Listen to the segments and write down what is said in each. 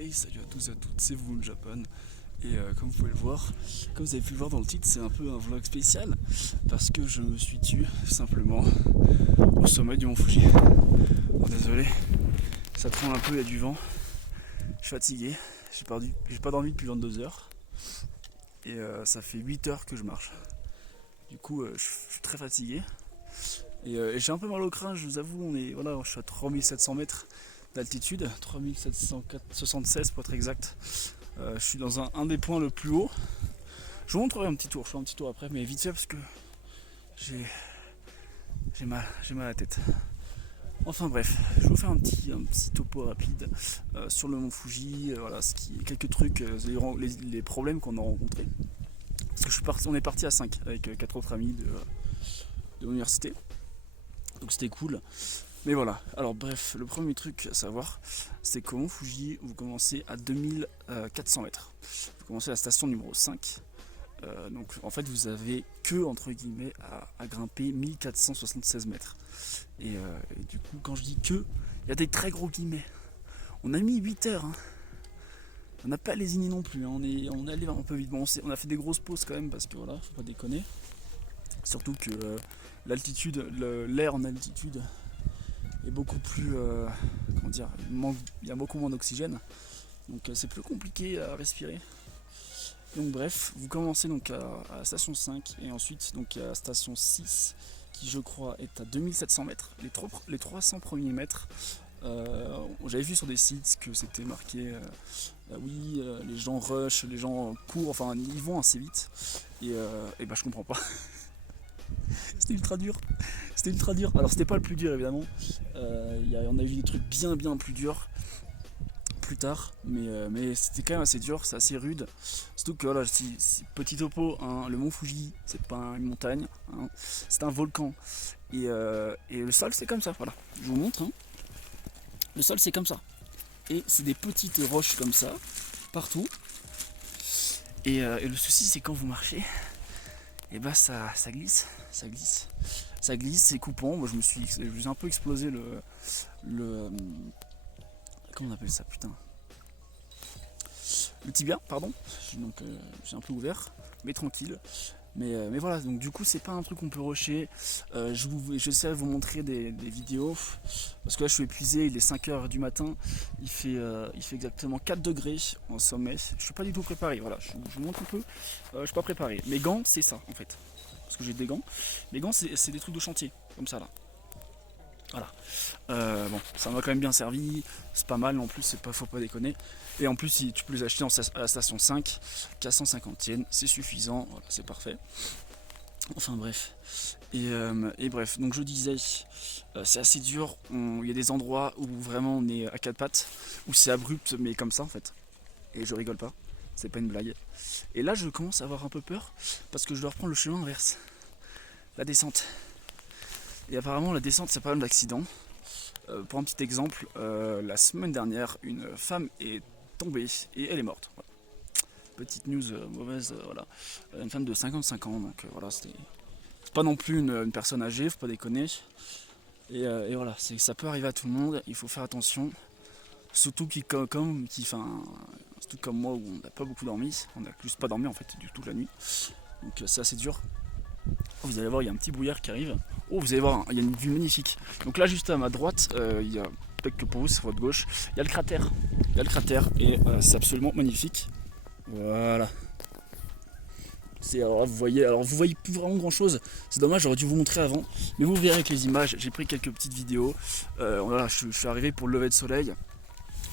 Hey, salut à tous et à toutes, c'est vous, le Japan. Et comme vous pouvez le voir, comme vous avez pu le voir dans le titre, c'est un peu un vlog spécial parce que je me suis tué simplement au sommet du Mont Fuji. Alors, désolé, ça prend un peu, il y a du vent, je suis fatigué, j'ai pas dormi depuis 22 heures et ça fait 8 heures que je marche. Du coup, je suis très fatigué et j'ai un peu mal au crâne, je vous avoue. Je suis à 3700 mètres d'altitude, 3776 pour être exact. Je suis dans un des points le plus haut. Je vous montrerai un petit tour, je fais un petit tour après, mais vite fait parce que j'ai mal à la tête. Enfin bref, je vais vous faire un petit topo rapide sur le mont Fuji, quelques trucs, les problèmes qu'on a rencontrés. Parce que on est parti à 5 avec 4 autres amis de l'université, donc c'était cool. Mais voilà, alors bref, le premier truc à savoir, c'est qu'au mont Fuji, vous commencez à 2400 mètres. Vous commencez à la station numéro 5. Donc en fait, vous avez que, entre guillemets, à grimper 1476 mètres. Et du coup, quand je dis que, il y a des très gros guillemets. On a mis 8 heures, hein. On n'a pas lésiné non plus, hein. On est allé un peu vite. Bon, on a fait des grosses pauses quand même parce que voilà, faut pas déconner. Surtout que l'altitude, l'air en altitude est beaucoup plus, comment dire, il y a beaucoup moins d'oxygène, donc c'est plus compliqué à respirer. Donc bref, vous commencez donc à la station 5 et ensuite donc à la station 6 qui je crois est à 2700 mètres. Les 300 premiers mètres, j'avais vu sur des sites que c'était marqué oui, les gens rush, les gens courent, enfin ils vont assez vite et bah je comprends pas. C'était ultra dur. C'était ultra dur. Alors c'était pas le plus dur évidemment. On a vu des trucs bien plus durs plus tard, mais c'était quand même assez dur, c'est assez rude. Surtout que voilà, petit topo, hein, le mont Fuji, c'est pas une montagne, hein, c'est un volcan. Et le sol c'est comme ça, voilà. Je vous montre. Hein. Le sol c'est comme ça. Et c'est des petites roches comme ça, partout. Et le souci c'est quand vous marchez, et bah ça glisse, c'est coupant. Moi je me suis un peu explosé le comment on appelle ça, putain, le tibia, pardon. Donc j'ai un peu ouvert, mais tranquille. Mais voilà, donc du coup c'est pas un truc qu'on peut rusher. J'essaie de vous montrer des vidéos parce que là je suis épuisé, il est 5h du matin, il fait exactement 4 degrés en sommet. Je suis pas du tout préparé, voilà, je vous montre un peu. Je suis pas préparé. Mes gants c'est ça en fait, parce que j'ai des gants. Mes gants c'est des trucs de chantier, comme ça là. Voilà. Bon, ça m'a quand même bien servi, c'est pas mal en plus, faut pas déconner. Et en plus, si tu peux les acheter à la station 5, qu'à 150 yens, c'est suffisant, voilà, c'est parfait. Enfin bref. Et bref, donc je disais, c'est assez dur. Il y a des endroits où vraiment on est à quatre pattes, où c'est abrupt, mais comme ça en fait. Et je rigole pas, c'est pas une blague. Et là, je commence à avoir un peu peur parce que je dois reprendre le chemin inverse, la descente. Et apparemment, la descente, c'est pas mal d'accidents. Pour un petit exemple, la semaine dernière, une femme est tombée et elle est morte. Voilà. Petite news mauvaise, voilà. Une femme de 55 ans, donc voilà, c'est pas non plus une personne âgée, faut pas déconner. Et voilà, ça peut arriver à tout le monde, il faut faire attention. Surtout surtout comme moi où on n'a pas beaucoup dormi, on n'a juste pas dormi en fait du tout la nuit. Donc c'est assez dur. Vous allez voir, il y a un petit brouillard qui arrive. Oh, vous allez voir, il y a une vue magnifique. Donc là, juste à ma droite, il y a peut-être que pour vous, c'est votre gauche, il y a le cratère. Il y a le cratère et c'est absolument magnifique. Voilà. Alors vous voyez plus vraiment grand chose. C'est dommage, j'aurais dû vous montrer avant. Mais vous verrez avec les images, j'ai pris quelques petites vidéos. Voilà, je suis arrivé pour le lever de soleil.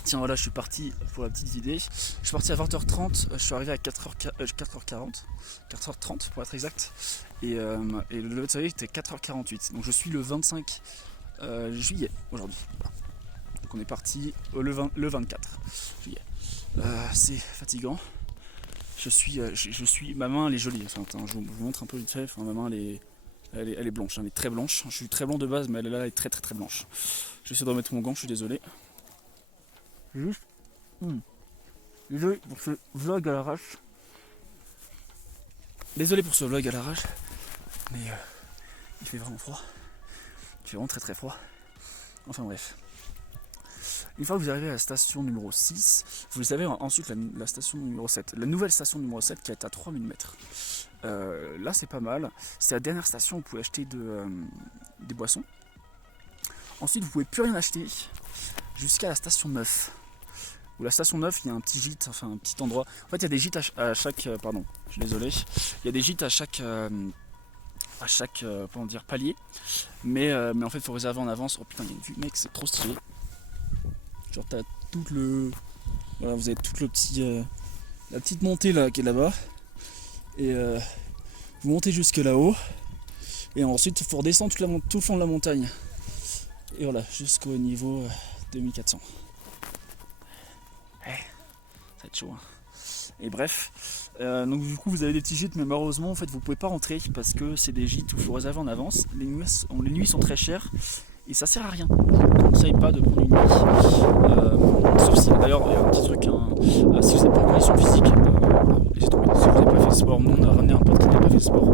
Tiens, voilà, je suis parti pour la petite vidéo. Je suis parti à 20h30, je suis arrivé à 4h40, 4h30 pour être exact. Et le lever de soleil était 4h48. Donc je suis le 25 juillet aujourd'hui. Voilà. Donc on est parti le 24 juillet. C'est fatigant. Ma main elle est jolie. Enfin, attends, je vous montre un peu vite fait. Enfin, ma main elle est blanche, elle est très blanche. Je suis très blanc de base, mais elle est très blanche. Je vais essayer de remettre mon gant, je suis désolé. Juste. Désolé pour ce vlog à l'arrache. Mais il fait vraiment froid. Il fait vraiment très froid. Enfin bref. Une fois que vous arrivez à la station numéro 6, vous avez ensuite la station numéro 7. La nouvelle station numéro 7 qui est à 3000 mètres. Là c'est pas mal. C'est la dernière station où vous pouvez acheter des boissons. Ensuite vous pouvez plus rien acheter jusqu'à la station 9. Où la station 9, il y a un petit gîte, enfin un petit endroit. En fait il y a des gîtes à chaque... pardon, je suis désolé. Il y a des gîtes à chaque palier. Mais en fait il faut réserver en avance. Oh putain, il y a une vue, mec, c'est trop stylé. Genre t'as tout le... Voilà, vous avez toute la petite montée là qui est là-bas. Et vous montez jusque là-haut. Et ensuite il faut redescendre tout le fond de la montagne. Et voilà, jusqu'au niveau 2400. Ça va être chaud. Hein. Et bref, donc du coup vous avez des petits gîtes, mais malheureusement en fait vous pouvez pas rentrer parce que c'est des gîtes où il faut réserver en avance. Les nuits sont très chères et ça sert à rien. Je ne vous conseille pas de prendre une nuit. Sauf si d'ailleurs il y a un petit truc, si vous n'êtes pas en condition physique, laissez tomber. Si vous n'avez pas fait de sport, nous on a ramené un pote qui n'a pas fait de sport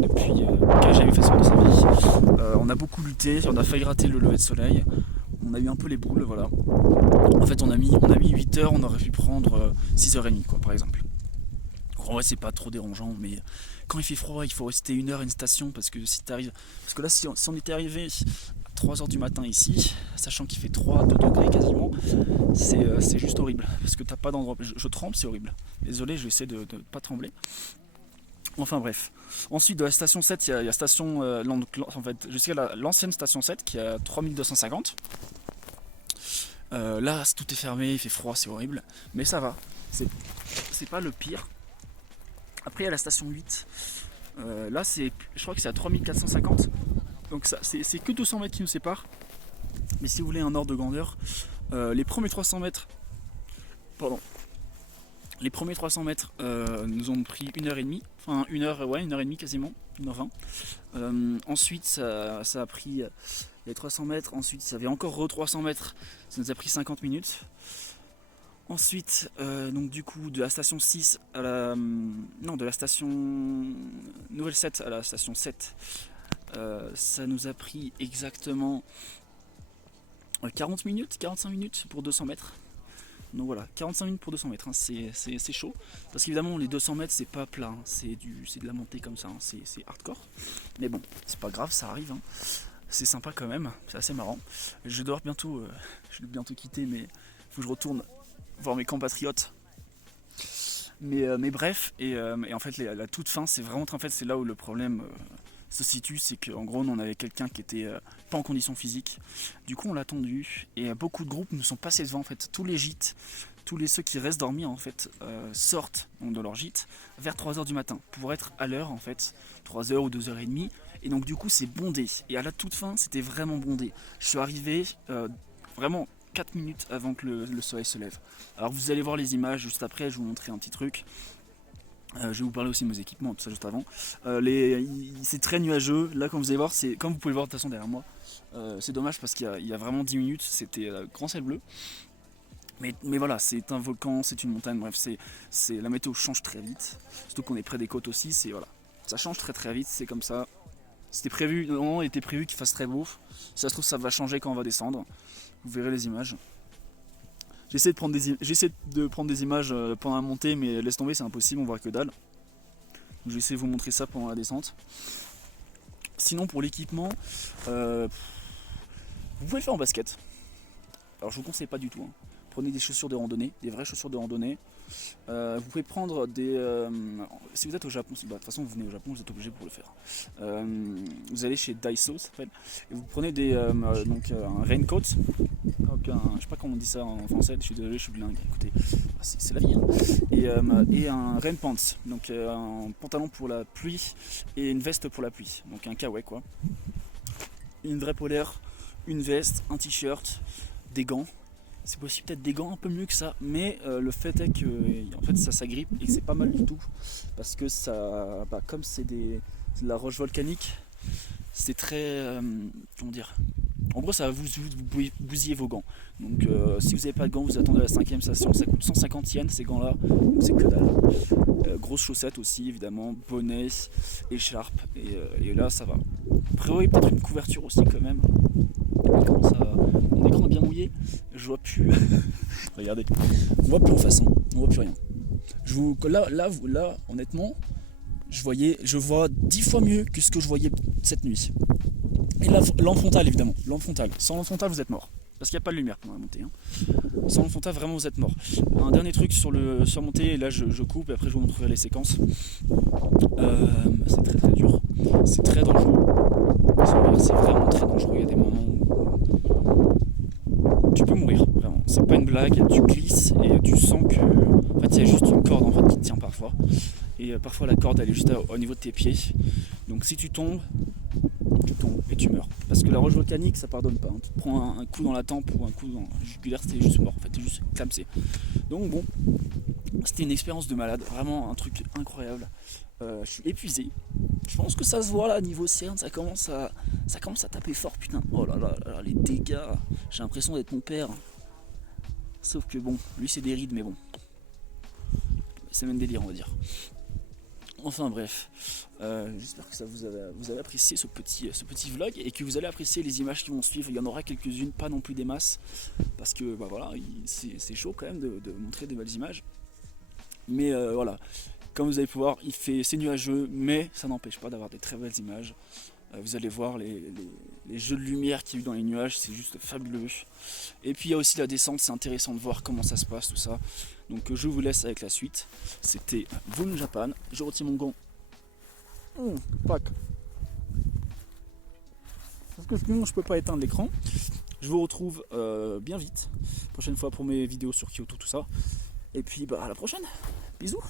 depuis qui n'a jamais fait de sport de sa vie. On a beaucoup lutté, on a failli rater le lever de soleil. On a eu un peu les boules, voilà. En fait, on a mis 8 heures, on aurait pu prendre 6h30, quoi, par exemple. En vrai, c'est pas trop dérangeant, mais quand il fait froid, il faut rester 1 heure à une station, parce que si t'arrives... Parce que là, si on était arrivé à 3h du matin ici, sachant qu'il fait 2 degrés quasiment, c'est juste horrible, parce que t'as pas d'endroit... Je tremble, c'est horrible. Désolé, je vais essayer de pas trembler. Enfin bref. Ensuite de la station 7, il y a la station en fait, jusqu'à l'ancienne station 7 qui est à 3250. Là tout est fermé, il fait froid, c'est horrible. Mais ça va. C'est pas le pire. Après il y a la station 8. Là je crois que c'est à 3450. Donc ça c'est que 200 mètres qui nous séparent. Mais si vous voulez un ordre de grandeur, les premiers 300 mètres. Pardon. Les premiers 300 mètres nous ont pris 1h30, enfin 1h30 quasiment, 1h20. Ensuite ça a pris les 300 mètres, ensuite ça avait encore 300 mètres, ça nous a pris 50 minutes. Ensuite, donc du coup de la station 6 à de la station nouvelle 7 à la station 7, ça nous a pris exactement 45 minutes pour 200 mètres. Donc voilà, 45 minutes pour 200 mètres, hein, c'est chaud. Parce qu'évidemment, les 200 mètres, c'est pas plat, hein, c'est de la montée comme ça, hein, c'est hardcore. Mais bon, c'est pas grave, ça arrive. Hein. C'est sympa quand même, c'est assez marrant. Je dois bientôt quitter, mais il faut que je retourne voir mes compatriotes. Mais bref, et en fait, la toute fin, c'est vraiment, en fait, c'est là où le problème se situe, c'est qu'en gros, on avait quelqu'un qui était pas en condition physique. Du coup, on l'a attendu, et beaucoup de groupes nous sont passés devant. En fait, tous les gîtes, ceux qui restent dormir, en fait, sortent de leur gîte vers 3h du matin pour être à l'heure, en fait, 3h ou 2h30. Et donc, du coup, c'est bondé. Et à la toute fin, c'était vraiment bondé. Je suis arrivé vraiment 4 minutes avant que le soleil se lève. Alors, vous allez voir les images juste après, je vais vous montrer un petit truc. Je vais vous parler aussi de mes équipements, tout ça juste avant. C'est très nuageux. Là, comme vous allez voir, comme vous pouvez le voir de toute façon derrière moi, c'est dommage parce qu'il y a vraiment 10 minutes, c'était grand ciel bleu. Mais voilà, c'est un volcan, c'est une montagne, bref, la météo change très vite. Surtout qu'on est près des côtes aussi, ça change très très vite, c'est comme ça. C'était prévu, normalement, il était prévu qu'il fasse très beau. Si ça se trouve, ça va changer quand on va descendre. Vous verrez les images. J'essaie de prendre des images pendant la montée, mais laisse tomber, c'est impossible, on voit que dalle. Donc, je vais essayer de vous montrer ça pendant la descente. Sinon, pour l'équipement, vous pouvez le faire en basket. Alors, je vous conseille pas du tout. Hein. Prenez des chaussures de randonnée, des vraies chaussures de randonnée. Vous pouvez prendre si vous êtes au Japon, de toute façon vous venez au Japon, vous êtes obligé pour le faire. Vous allez chez Daiso, ça s'appelle, et vous prenez un raincoat. Je sais pas comment on dit ça en français, je suis désolé, je suis bilingue, écoutez, c'est la vie. Hein. Et un rain pants, donc un pantalon pour la pluie et une veste pour la pluie, donc un kawaii quoi. Une vraie polaire, une veste, un t-shirt, des gants. C'est possible peut-être des gants un peu mieux que ça, mais le fait est que en fait, ça s'agrippe et que c'est pas mal du tout. Parce que ça, comme c'est de la roche volcanique, c'est très... comment dire ? En gros, ça va vous bousiller vos gants. Donc si vous n'avez pas de gants, vous attendez la 5ème station, ça coûte 150 yens ces gants-là, donc c'est que dalle. Grosses chaussettes aussi, évidemment, bonnet, écharpe, et là ça va. Prévoyez peut-être une couverture aussi quand même. Mon écran est bien mouillé, je vois plus. Regardez, on voit plus en face, hein. On voit plus rien. Là, honnêtement, je vois 10 fois mieux que ce que je voyais cette nuit. Et lampe frontale évidemment, lampe frontale. Sans lampe frontale vous êtes mort. Parce qu'il n'y a pas de lumière pendant la montée. Hein. Sans lampe frontale vraiment vous êtes mort. Un dernier truc sur la montée, et là je coupe et après je vous montrerai les séquences. C'est très dur. C'est très dangereux. C'est vraiment très dangereux. Il y a des moments où tu peux mourir, vraiment. C'est pas une blague, tu glisses et tu sens que. En fait il y a juste une corde en fait, qui te tient parfois. Et parfois la corde elle est juste au niveau de tes pieds. Donc si tu tombes et tu meurs. Parce que la roche volcanique ça pardonne pas. Hein. Tu te prends un coup dans la tempe ou un coup dans la jugulaire, t'es juste mort. En fait, t'es juste clamsé. Donc bon, c'était une expérience de malade. Vraiment un truc incroyable. Je suis épuisé. Je pense que ça se voit là niveau cerne, ça commence à taper fort, putain. Oh là là, les dégâts. J'ai l'impression d'être mon père. Sauf que bon, lui c'est des rides, mais bon. C'est même délire, on va dire. Enfin bref, j'espère que ça vous avez apprécié ce petit vlog et que vous allez apprécier les images qui vont suivre. Il y en aura quelques-unes, pas non plus des masses, parce que bah voilà, c'est chaud quand même de montrer des belles images. Mais voilà, comme vous allez pouvoir, c'est nuageux, mais ça n'empêche pas d'avoir des très belles images. Vous allez voir les jeux de lumière qu'il y a eu dans les nuages, c'est juste fabuleux. Et puis il y a aussi la descente, c'est intéressant de voir comment ça se passe, tout ça. Donc je vous laisse avec la suite. C'était Vun Japan. Je retiens mon gant. Pack. Parce que sinon je peux pas éteindre l'écran. Je vous retrouve bien vite. Prochaine fois pour mes vidéos sur Kyoto, tout ça. Et puis bah à la prochaine. Bisous.